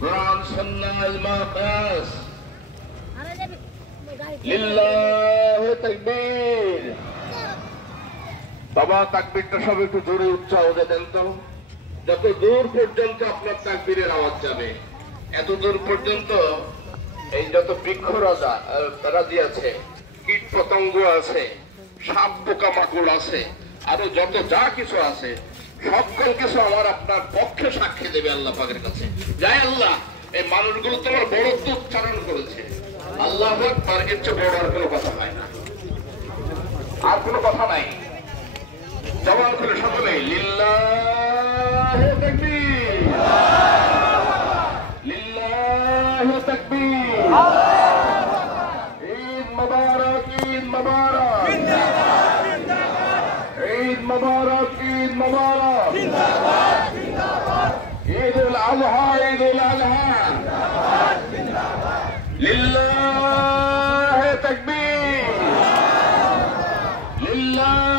কোরআন সুন্নাহ ইজমা কিয়াস লিল্লাহি তাকবীর। বাবা তাকবীরটা সব একটু জোরে উচ্চ আওয়াজে দেন তো, যত দূর পর্যন্ত আপনার তাকবীরের আওয়াজ যাবে এত দূর পর্যন্ত এই যত বৃক্ষ রাজি আছে, কীট পতঙ্গ আছে, সাপ পোকা মাকড় আছে, আরো যত যা কিছু আছে সকল কিছু আমার আপনার পক্ষে সাক্ষী দেবে আল্লাহ পাকের কাছে। যাই আল্লাহ, এই মানুষগুলো তোমার বড়ত্ব উচ্চারণ করেছে, আল্লাহ আকবার, এর চেয়ে বড় আর কোনো কথা হয় না, আর কোনো কথা নাই। জবান করে সকলে লিল্লাহি তাকবীর, লিল্লাহি তাকবীর। ঈদ মুবারক, ঈদ মুবারক, ঈদ মুবারক, ঈদ মুবারক, ঈদুল আযহা, ঈদুল আযহা। লিল্লাহি তাকবীর, লিল্লাহি